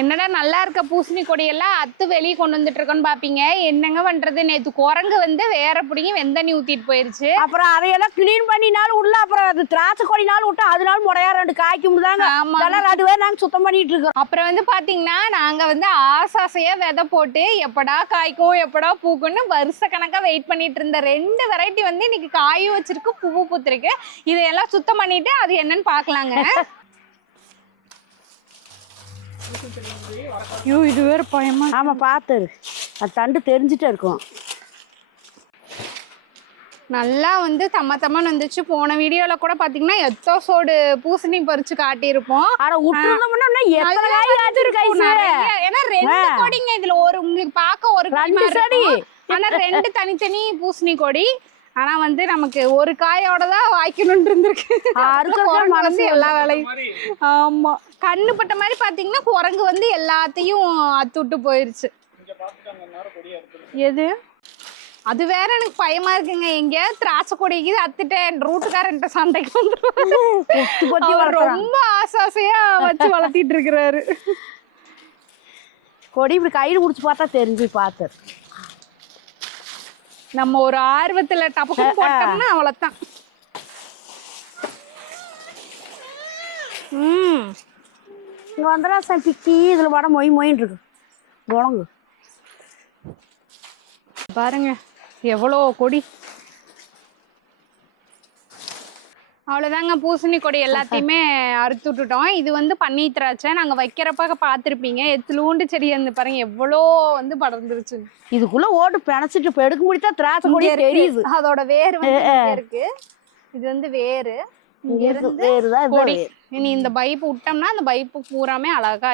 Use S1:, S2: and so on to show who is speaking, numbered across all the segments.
S1: என்னடா நல்லா இருக்க பூசணி கொடியெல்லாம் அத்து வெளியே கொண்டு வந்துட்டு இருக்கோன்னு பாப்பீங்க. என்னங்க பண்றது? நேத்து குரங்கு வந்து வேற பிடிங்கி வெந்தண்ணி ஊத்திட்டு போயிருச்சு.
S2: அப்புறம் அதையெல்லாம் கிளீன் பண்ணினாலும் உள்ள அப்புறம் அது திராட்சை கொடினாலும் விட்டா அதனால முறையா ரெண்டு காய்க்கும் தாங்க. அதெல்லாம் அதுவே நாங்க சுத்தம் பண்ணிட்டு இருக்கோம்.
S1: அப்புறம் வந்து பாத்தீங்கன்னா நாங்க வந்து ஆசாசையா விதை போட்டு எப்படா காய்க்கும் எப்படா பூக்கும்னு வருஷ கணக்கா வெயிட் பண்ணிட்டு இருந்த ரெண்டு வெரைட்டி வந்து இன்னைக்கு காயும் வச்சிருக்கு பூவு பூத்திருக்கு. இதையெல்லாம் சுத்தம் பண்ணிட்டு அது என்னன்னு பாக்கலாங்க. ஐயோ இது வேற பயமா
S2: ஆமா பார்த்து அது தண்டு தெரிஞ்சுட்டே இருக்கும்.
S1: நல்லா வந்து தம்ம தம்மன்னு வந்துச்சு. போன வீடியோல கூட பாத்தீங்கன்னா எத்தோ சோடு பூசணி பறிச்சு காட்டியிருப்போம். ஏன்னா ரெண்டு. கொடிங்க இதுல. ஒரு உங்களுக்கு பார்க்க ஒரு. ஆனா ரெண்டு தனித்தனி பூசணி கொடி. ஆனா வந்து நமக்கு ஒரு காயோட தான் வாய்க்கணும்னு இருந்திருக்கு.
S2: மனசு
S1: எல்லா வேலையும். ஆமா. கண்ணு பட்ட மாதிரி பாத்தீங்கன்னா குரங்கு வந்து எல்லாத்தையும் அத்து விட்டு போயிருச்சு எது? அது வேற எனக்கு பயமா இருக்குங்க. எங்க திராட்சை கொடிக்கு அத்துட்டேன் ரூட்டுக்காரன்ட்ட சண்டைக்கு வந்துருவாரு. ரொம்ப ஆசாசையா வச்சு வளர்த்திட்டு இருக்கிறாரு.
S2: கொடி இப்படி கையில் குடிச்சு பார்த்தா தெரிஞ்சு பார்த்து
S1: நம்ம ஒரு ஆர்வத்துல டபக்கம் போட்டோம்னா அவ்வளவுதான். ம்.
S2: இங்க வந்தா சார் பிக்கி இதுல வட மொய் மொயின்னு இருக்கு. குழங்கு
S1: பாருங்க எவ்வளோ கொடி. அவ்வளோதாங்க பூசணி கொடி எல்லாத்தையுமே அறுத்து விட்டுட்டோம். இது வந்து பன்னீர் திராட்சை. நாங்கள் வைக்கிறப்ப பார்த்துருப்பீங்க. எத்துலூண்டு செடி வந்து பாருங்க எவ்வளோ வந்து படர்ந்துருச்சு.
S2: இதுக்குள்ள ஓட்டு பிணைச்சிட்டு இப்ப எடுக்க முடித்தா திராட்சை கொடி தெரியுது.
S1: அதோட வேர் வந்து இருக்கு. இது வந்து வேறு இனி இந்த பைப்பு விட்டோம்னா அந்த பைப்பு பூராமே அழகா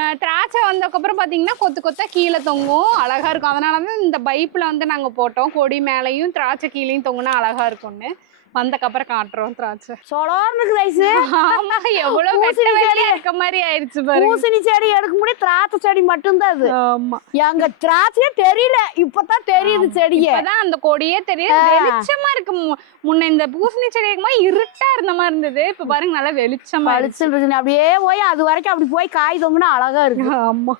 S1: அஹ் திராட்சை வந்ததுக்கப்புறம் பார்த்தீங்கன்னா கொத்து கொத்தா கீழே தொங்கும். அழகா இருக்கும். அதனால தான் இந்த பைப்பில் வந்து நாங்கள் போட்டோம். கொடி மேலேயும் திராட்சை கீழேயும் தொங்குனா அழகா இருக்கும்னு. வந்தக்கப்புறம் காட்டுறோம் திராட்சை.
S2: சொலார்னு இருக்குது
S1: ஆமா எவ்வளவு வெட்ட வெளியா இருக்க மாதிரி ஆயிடுச்சு பாருங்க.
S2: பூசணி செடி எடுக்க முடியும் திராட்சை செடி மட்டும்தான் அது.
S1: ஆமா.
S2: எங்க திராட்சையே தெரியல. இப்பதான் தெரியுது செடியே.
S1: இப்பதான் அந்த கொடியே தெரியுது. வெளிச்சமா இருக்கு. முன்ன இந்த பூசணி செடி இருக்கும்போது இருட்டா இருந்த மாதிரி இருந்தது. இப்ப பாருங்க நல்லா வெளிச்சமா
S2: இருக்குது அப்படியே போய் அது வரைக்கும் அப்படி போய் காய் தொங்குனா அழகா இருக்கு.
S1: ஆமா.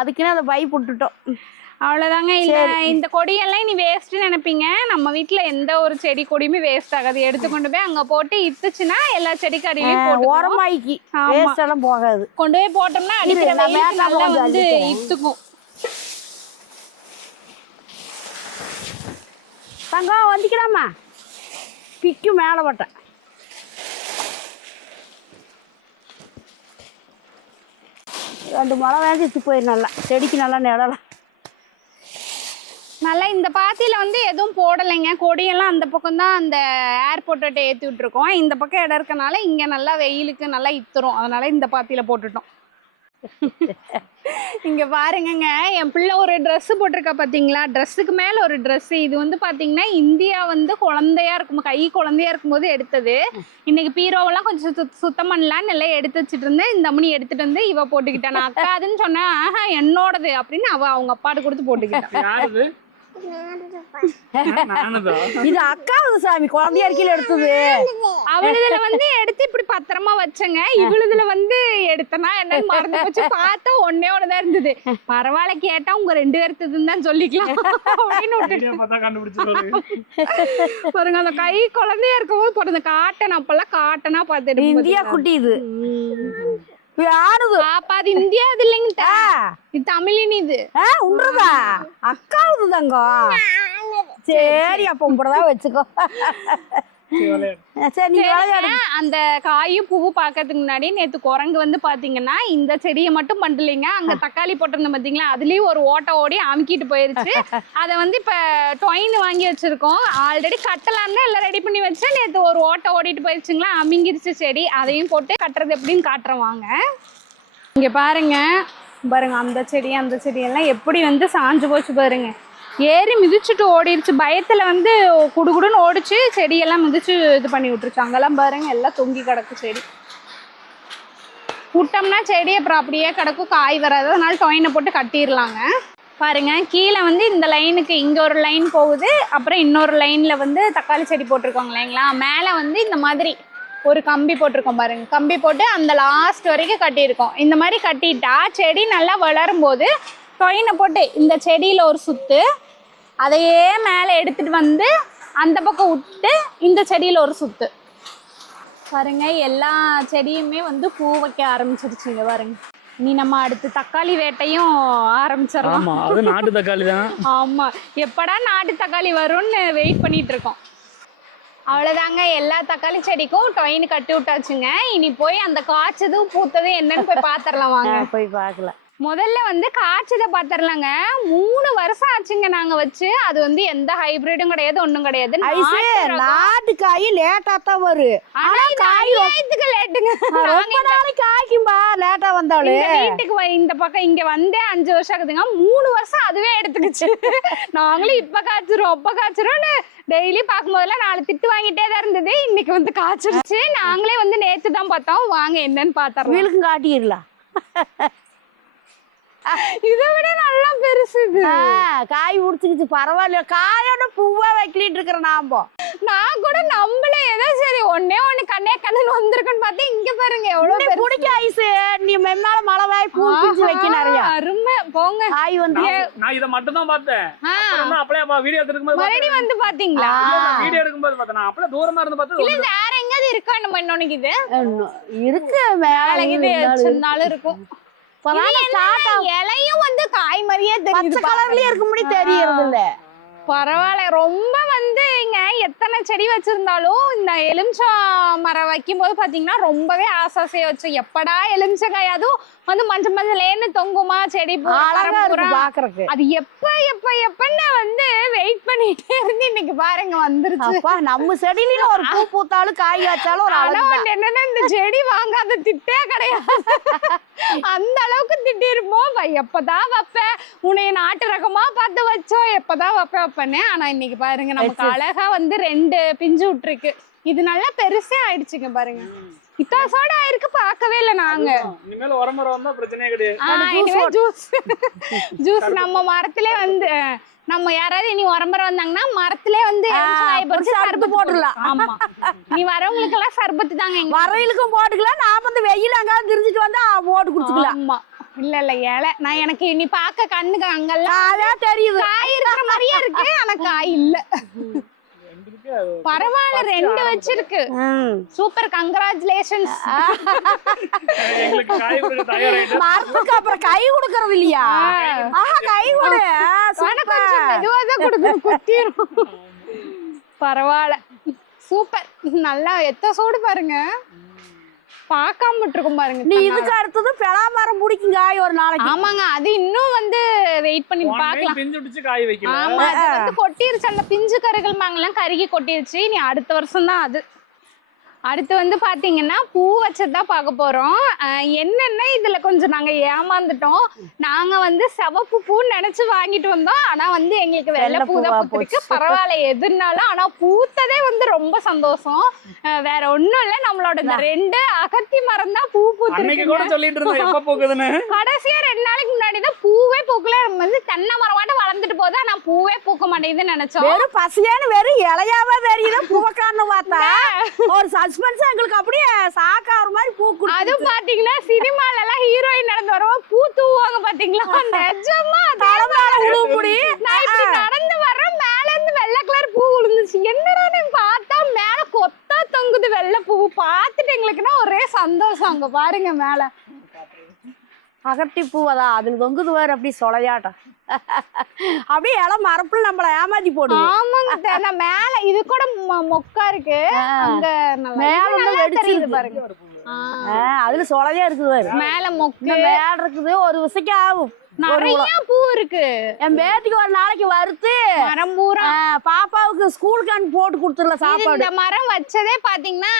S2: அதுக்குன்னு அதை பைப் விட்டுட்டோம்
S1: அவ்வளவுதாங்க. இல்ல இந்த கொடியெல்லாம் நீ வேஸ்ட் நினைப்பீங்க. நம்ம வீட்ல எந்த ஒரு செடி கொடியுமே வேஸ்ட் ஆகாது. எடுத்து கொண்டு போய் அங்க போட்டு இத்துச்சுன்னா எல்லா செடிக்கு அடியிலயும் போட்டு
S2: ஓரமாய்க்கு
S1: ஆமா.
S2: வேஸ்ட் எல்லாம் போகாது.
S1: கொண்டு போய் போட்டோம்னா அடிக்கிற வெயிலுக்கு நல்லா வந்து. இத்துக்கும்.
S2: தங்கம் வந்துக்கலாமா? பிக்கு மேலே பட்டேன். ரெண்டு மழை வேண்டிட்டு போயிரு நல்லா. செடிக்கு நல்லா நிழலாம்
S1: நல்லா இந்த பாத்தியில வந்து எதுவும் போடலைங்க. கொடியெல்லாம் அந்த பக்கம் தான் அந்த ஏர்போர்ட்டை ஏத்தி விட்டுருக்கோம். இந்த பக்கம் இடம் இருக்கனால இங்க நல்லா வெயிலுக்கு நல்லா இத்துரும். அதனால இந்த பாத்தியில போட்டுட்டோம். இங்க பாருங்கங்க. என் பிள்ளை ஒரு ட்ரெஸ் போட்டிருக்கா பாத்தீங்களா? ட்ரெஸ்ஸுக்கு மேல ஒரு ட்ரெஸ் இது வந்து பாத்தீங்கன்னா இந்தியா வந்து குழந்தையா இருக்கும் கை குழந்தையா இருக்கும்போது எடுத்தது. இன்னைக்கு பீரோவெல்லாம் கொஞ்சம் சுத் சுத்தம் பண்ணலான்னு எல்லாம் எடுத்து வச்சுட்டு இருந்தேன். இந்த மணி எடுத்துட்டு வந்து இவ போட்டுக்கிட்டா. நான் அக்காதுன்னு சொன்னேன் ஆஹா என்னோடது அப்படின்னு அவ அவங்க அப்பாட்டு கொடுத்து
S3: போட்டுக்கிட்டேன்
S2: இது அக்காவது சாமி குழந்தையா இருக்கையில எடுத்தது.
S1: அவளுதுல வந்து எடுத்து இப்படி பத்திரமா வச்சேங்க. இவளுதுல வந்து எடுத்தனா என்னன்னு மறந்து போச்சு. பார்த்தா ஒன்னே ஒண்ணுதான் இருந்தது. பரவாயில்ல கேட்டா உங்க ரெண்டு பேர்த்ததுன்னு தான் சொல்லிக்கலாம். பாருங்க அந்த கை குழந்தையா இருக்கும்போது போட்டு காட்டன் அப்பெல்லாம் காட்டனா பார்த்துட்டு
S2: இந்தியா குட்டி இது. யாருது?
S1: பாப்பா அது இந்தியா இது இல்லைங்க இது தமிழின் இது.
S2: ஆ உண்டுதா? அக்காவது தங்கம் சரி அப்ப உங்களதான் வச்சுக்கோ. சரி நீங்க விளையாடு
S1: அந்த காயும் பூவும் பார்க்கறதுக்கு முன்னாடி நேத்து குரங்கு வந்து பாத்தீங்கன்னா இந்த செடியை மட்டும் பண்ணலைங்க அங்க தக்காளி போட்டிருந்தோம் பாத்தீங்களா? அதுலயும் ஒரு ஓட்ட ஓடி அமுக்கிட்டு போயிருச்சு. அதை வந்து இப்ப டொயின் வாங்கி வச்சிருக்கோம். ஆல்ரெடி கட்டலான்னு தான் எல்லாம் ரெடி பண்ணி வச்சேன். நேத்து ஒரு ஓட்ட ஓடிட்டு போயிருச்சுங்களா? அமுங்கிருச்சு செடி. அதையும் போட்டு கட்டுறது எப்படின்னு காட்டுறேன் வாங்க. இங்க பாருங்க. பாருங்க அந்த செடி அந்த செடி எல்லாம் எப்படி வந்து சாஞ்சு போச்சு பாருங்க. ஏறி மிதிச்சுட்டு ஓடிடுச்சு. பயத்தில் வந்து குடுகுடுன்னு ஓடிச்சு செடியெல்லாம் மிதிச்சு இது பண்ணி விட்டுருச்சு. அங்கெல்லாம் பாருங்க எல்லாம் தொங்கி கிடக்கு செடி. விட்டோம்னா செடி அப்புறம் அப்படியே கிடக்கும் காய் வராது. அதனால டொயினை போட்டு கட்டிடலாங்க. பாருங்க கீழே வந்து இந்த லைனுக்கு இங்கே ஒரு லைன் போகுது. அப்புறம் இன்னொரு லைனில் வந்து தக்காளி செடி போட்டிருக்கோங்க இல்லைங்களா? மேலே வந்து இந்த மாதிரி ஒரு கம்பி போட்டிருக்கோம் பாருங்க. கம்பி போட்டு அந்த லாஸ்ட் வரைக்கும் கட்டியிருக்கோம். இந்த மாதிரி கட்டிட்டா செடி நல்லா வளரும் போது டொயினை போட்டு இந்த செடியில் ஒரு சுத்து அதையே மேலே எடுத்துட்டு வந்து அந்த பக்கம் விட்டு இந்த செடியில ஒரு சுத்து. பாருங்க எல்லா செடியுமே வந்து பூ வைக்க ஆரம்பிச்சிருச்சுங்க பாருங்க. நீ நம்ம அடுத்து தக்காளி வேட்டையும் ஆரம்பிச்சிடலாம்.
S3: ஆமா அது நாட்டு தக்காளி தான்.
S1: ஆமா எப்படா நாட்டு தக்காளி வரும்னு வெயிட் பண்ணிட்டு இருக்கோம். அவ்வளவுதாங்க எல்லா தக்காளி செடிக்கும் டொயின் கட்டி விட்டாச்சுங்க. இனி போய் அந்த காய்ச்சதும் பூத்ததும் என்னன்னு போய் பாத்திரலாம் வாங்க.
S2: போய் பார்க்கல
S1: முதல்ல வந்து காய்ச்சதை பாத்திரலாங்க. மூணு வருஷம் ஆச்சுங்க நாங்க வச்சு. அது வந்து எந்த ஹைபிரிடும் கிடையாது ஒண்ணும் கிடையாது. நாட்டு
S2: காய் லேட்டா தான் வரும்
S1: ஆனா இது அநியாயத்துக்கு லேட்டுங்க.
S2: ரொம்ப நாளைக்கு காய்க்கும்பா லேட்டா வந்தாலும்
S1: வீட்டுக்கு இந்த பக்கம் இங்க வந்தே அஞ்சு வருஷம் ஆகுதுங்க. மூணு வருஷம் அதுவே எடுத்துக்கிச்சு. நாங்களும் இப்ப காய்ச்சிரும் அப்ப காய்ச்சிரும்னு டெய்லி பார்க்கும்போதெல்லாம் நாலு திட்டு வாங்கிட்டே தான் இருந்தது. இன்னைக்கு வந்து காய்ச்சிருச்சு. நாங்களே வந்து நேத்து தான் பார்த்தோம். வாங்க என்னன்னு பார்த்தோம்
S2: வீலுக்கும் காட்டிடலாம்.
S1: இதை விட நல்லா பெருசு இது.
S2: காய் உடிச்சுக்கிச்சு பரவாயில்ல காயோட பூவா வைக்கலிட்டு இருக்கிற நாம
S1: நான் கூட நம்பல. ஏதோ சரி ஒன்னே ஒண்ணு கண்ணே கண்ணுன்னு வந்திருக்குன்னு பார்த்தா இங்க பாருங்க எவ்வளவு.
S2: பிடிக்க ஐசு நீ மென்னால மழை வாய் பூ பிஞ்சு வைக்க நிறைய
S1: அருமை. போங்க.
S2: காய் வந்து
S3: நான் இதை மட்டும் தான் பார்த்தேன் அப்படியே வீடியோ எடுக்கும்போது
S1: மறுபடியும் வந்து பாத்தீங்களா
S3: வீடியோ எடுக்கும்போது பார்த்தேன். நான் அப்படியே தூரமா இருந்து
S1: இல்ல
S3: பார்த்தா
S1: வேற எங்கயாவது இருக்கா நம்ம இன்னொன்னு இது?
S2: இருக்கு மேல இருந்தாலும்.
S1: சொன்னாலும் இருக்கும். இலையும் வந்து காய் மாதிரியே தெரியுது
S2: கலர்லயே இருக்க முடியும் தெரியறது இல்ல.
S1: பரவாயில்ல. ரொம்ப வந்து இங்க எத்தனை செடி வச்சிருந்தாலும் இந்த எலுமிச்சம் மரம் வைக்கும்போது பாத்தீங்கன்னா ரொம்பவே ஆசாசையா வச்சு எப்படா எலுமிச்சங்காய் அதுவும் வந்து மஞ்சள் மஞ்சளேன்னு தொங்குமா செடி.
S2: பாக்குறதுக்கு.
S1: அது எப்ப எப்ப எப்பன்னு வந்து வெயிட் பண்ணிட்டே இருந்து இன்னைக்கு பாருங்க வந்துருச்சு.
S2: நம்ம செடியில ஒரு பூ பூத்தாலும் காய் காய்ச்சாலும் ஒரு
S1: வந்து என்னன்னா இந்த செடி வாங்காத திட்டே கிடையாது. அந்த அளவுக்கு திட்டிருப்போம். பை, எப்பதான் வைப்பேன்? உன்னைய நாட்டு ரகமா பார்த்து வச்சோம். எப்பதான் வைப்பேன் வைப்பேன்னு. ஆனா இன்னைக்கு பாருங்க நமக்கு. அழகா வந்து ரெண்டு பிஞ்சு விட்டுருக்கு. இது நல்லா பெருசே ஆயிடுச்சுங்க பாருங்க. இத்தாசோட ஆயிருக்கு பார்க்கவே இல்லை நாங்க.
S3: இனிமேல் உரமுறை வந்தா பிரச்சனையே கிடையாது.
S1: ஜூஸ் ஜூஸ் நம்ம மரத்திலே வந்து நம்ம யாராவது இனி உரம்பரம் வந்தாங்கன்னா மரத்திலே வந்து சர்பத்து
S2: போட்டுடலாம்.
S1: ஆமா. நீ வரவங்களுக்கு எல்லாம் சர்பத்து தாங்க எங்க
S2: வரையிலுக்கும் போட்டுக்கலாம். நாம வந்து வெயில் அங்காவது திரிஞ்சிட்டு வந்தா போட்டு குடிச்சுக்கலாம்.
S1: ஆமா. இல்ல இல்ல இலை. நான் எனக்கு இனி பார்க்க கண்ணுக்கு அங்கெல்லாம்
S2: அதான் தெரியுது.
S1: காய் இருக்கிற மாதிரியே இருக்கு ஆனா காய் இல்ல. பரவாயில்ல ரெண்டு வச்சிருக்கு. சூப்பர் கங்க்ராச்சுலேஷன்ஸ்
S2: மரத்துக்கு அப்புறம் கை கொடுக்கறது இல்லையா? ஆஹா கை கொடு. சூப்பர்.
S1: கொஞ்சம் மெதுவா தான் கொடுக்கணும் குத்திரும் பரவாயில்ல. சூப்பர் நல்லா எத்த சூடு பாருங்க. பார்க்காம விட்டுருக்கும் பாருங்க
S2: நீ இதுக்கு அடுத்தது பெலா மரம் பிடிக்கும் காய் ஒரு
S1: நாள்.
S2: நாளைக்கு.
S1: ஆமாங்க அது இன்னும் வந்து வெயிட் பண்ணி பார்க்கலாம்.
S3: பிஞ்சு விட்டுச்சு காய் வைக்கல
S1: ஆமா அது வந்து கொட்டிருச்சு அந்த பிஞ்சு கருகள் மாங்கெல்லாம் கருகி கொட்டிருச்சு. நீ அடுத்த வருஷம் தான் அது. அடுத்து வந்து பாத்தீங்கன்னா பூ வச்சதான் பார்க்க போறோம். அஹ் என்னன்னா இதுல கொஞ்சம் நாங்க ஏமாந்துட்டோம். நாங்க வந்து சிவப்பு பூ நினைச்சு வாங்கிட்டு வந்தோம். ஆனா வந்து எங்களுக்கு வெள்ளை பூ தான்
S2: பூவா
S1: பூத்திருக்கு.
S2: போச்சு.
S1: பரவாயில்ல எதுனாலும். ஆனா பூத்ததே வந்து ரொம்ப சந்தோஷம். வேற ஒண்ணும் இல்ல. நம்மளோட இந்த ரெண்டு அகத்தி மரம் தான் பூ
S3: அன்னைக்கு
S1: பூத்திருக்கு
S3: கூட சொல்லிட்டு இருந்தேன் எப்ப போகுதுன்னு
S1: கடைசியா ரெண்டு நாளைக்கு முன்னாடி தான் பூவே பூக்கல. நம்ம வந்து தென்னை மரம் மட்டும் வளர்ந்துட்டு போகுது. ஆனா பூவே பூக்க மாட்டேங்குதுன்னு நினைச்சோம்.
S2: வெறும் பசியான்னு வெறும் இலையாவே தெரியுது. பூவக்காரனு பார்த்தா. ஒரு சஸ்பென்ஸ் எங்களுக்கு அப்படியே சாக்கார மாதிரி பூ
S1: அதுவும் பாத்தீங்கன்னா சினிமால எல்லாம் ஹீரோயின் நடந்து வருவோம் பூ தூவாங்க பாத்தீங்களா? நிஜமா அதே
S2: தலைமையில உழுவும்படி
S1: நான் இப்படி நடந்து வர்றேன். மேல இருந்து வெள்ளை கலர் பூ விழுந்துச்சு என்னடா பார்த்தா மேல கொத்தா தொங்குது வெள்ளை பூ. பார்த்துட்டு எங்களுக்குன்னா ஒரே சந்தோஷம் அங்க பாருங்க மேல.
S2: அகட்டி பூவதான் அதுல தொங்குது வேறு அப்படி சொலையாட்டம் அப்படியே இலை மரப்புல நம்மள ஏமாத்தி போடுது
S1: ஆமாங்க. நான் மேல இது கூட மொக்கா இருக்கு. அங்க
S2: மேல
S1: தெரியுது
S2: வெடிச்சிருக்கு.
S1: பாருங்க
S2: அதுல சொலையா இருக்குது
S1: மேல மொக்கு.
S2: மேல இருக்குது ஒரு விசைக்கு ஆகும்.
S1: நிறைய பூ இருக்கு.
S2: என் பேத்திக்கு ஒரு நாளைக்கு வறுத்து
S1: மரம் பூரா.
S2: பாப்பாவுக்கு ஸ்கூலுக்கு அனுப்பி போட்டு கொடுத்துடல சாப்பாடு
S1: இந்த மரம் வச்சதே பாத்தீங்கன்னா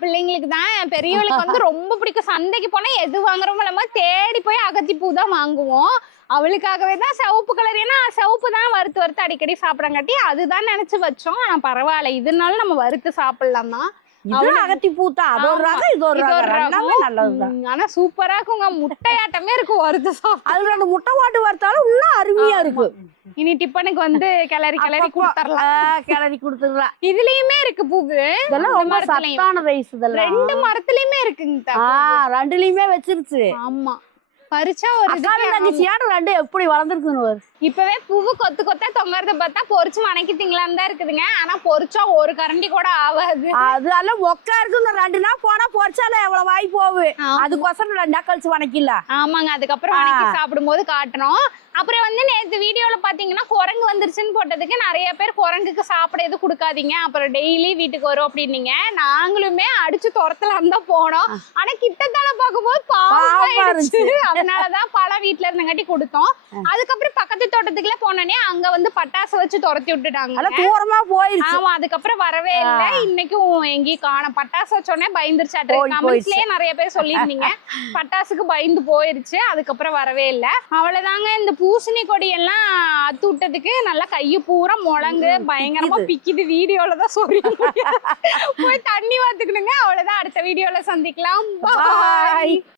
S1: பிள்ளைங்களுக்கு தான். பெரியவளுக்கு வந்து ரொம்ப பிடிக்கும். சந்தைக்கு போனா எது வாங்குறோமோ நம்ம தேடி போய் அகத்தி பூ தான் வாங்குவோம். அவளுக்காகவே தான் சிவப்பு கலர் ஏன்னா சிவப்பு தான் வறுத்து வறுத்து அடிக்கடி சாப்பிட்றங்காட்டி அதுதான் நினைச்சு வச்சோம். ஆனா பரவாயில்ல. இதனால நம்ம வறுத்து சாப்பிடலாம் தான்.
S2: இது அது ஒரு
S1: ஆமா.
S2: ரகம் இது ஒரு
S1: இது ஒரு
S2: ரகம்.
S1: ரகம்.
S2: எல்லாமே நல்லதுதான்.
S1: ம், ஆனா சூப்பரா இருக்குங்க. முட்டையாட்டமே இருக்கு வருது சாப்பிட்டா.
S2: அது ரெண்டு முட்டை மாட்டு வறுத்தாலும் இன்னும் அருமையா இருக்கு.
S1: இனி டிப்பனுக்கு வந்து கிளறி கிளறி கொடுத்துடலாம்
S2: கிளறி கொடுத்துடலாம்.
S1: இதுலயுமே இருக்கு பூவு.
S2: இதெல்லாம் ரொம்ப
S1: மரத்துலயும்.
S2: சத்தான ரைஸ் இதெல்லாம்.
S1: ரெண்டு மரத்துலயுமே இருக்குங்க
S2: ரெண்டுலயுமே வச்சிருச்சு.
S1: ஆமா. பறிச்சா ஒரு
S2: தங்கச்சியாட ரெண்டு எப்படி வளர்ந்துருக்குன்னு.
S1: இப்பவே பூவு கொத்து கொத்தா தொங்கறத பார்த்தா பொரிச்சு வணக்கிட்டீங்களான்னு தான் இருக்குதுங்க. ஆனா பொரிச்சா ஒரு கரண்டி கூட ஆகாது
S2: அது எல்லாம் மொக்கா இருக்கு இந்த ரெண்டு நாள் போனா பொறிச்சால எவ்வளவு வாய் போகுது. அதுக்கோசரம் ரெண்டு நாள் கழிச்சு வணக்கில
S1: ஆமாங்க அதுக்கப்புறம் வணக்கி சாப்பிடும்போது காட்டுறோம் அப்புறம் வந்து நேத்து வீடியோல பாத்தீங்கன்னா குரங்கு வந்துருச்சுன்னு போட்டதுக்கு நிறைய பேர் குரங்குக்கு சாப்பிட எதுவும் கொடுக்காதீங்க. அப்புறம் டெய்லி வீட்டுக்கு வரும் அப்படின்னீங்க. நாங்களுமே அடிச்சு துரத்தலாம் தான் போனோம். ஆனா கிட்டத்தால பார்க்கும்போது
S2: பாவமா.
S1: அதனாலதான் பழம் வீட்டுல இருந்தங்காட்டி கொடுத்தோம். அதுக்கப்புறம் பக்கத்து தோட்டத்துக்குள்ள போனோடனே அங்க வந்து பட்டாசு வச்சு துரத்தி விட்டுட்டாங்க.
S2: தூரமா போயிருச்சு.
S1: ஆமா அதுக்கப்புறம் வரவே இல்ல. இன்னைக்கும் எங்கேயும் காணோம். பட்டாசு வச்சோடனே பயந்துருச்சாட்டு.
S2: போய்
S1: கமெண்ட்ஸ்லயே நிறைய பேர் சொல்லியிருந்தீங்க. பட்டாசுக்கு பயந்து போயிருச்சு. அதுக்கப்புறம் வரவே இல்ல. அவ்வளவுதாங்க. இந்த பூசணி கொடி எல்லாம் அத்து விட்டதுக்கு நல்லா கையு பூரா முழங்கு பயங்கரமா பிக்குது. வீடியோல தான் சொல்லி போய் தண்ணி வாத்துக்கணுங்க. அவ்வளவுதான். அடுத்த வீடியோல சந்திக்கலாம். Bye.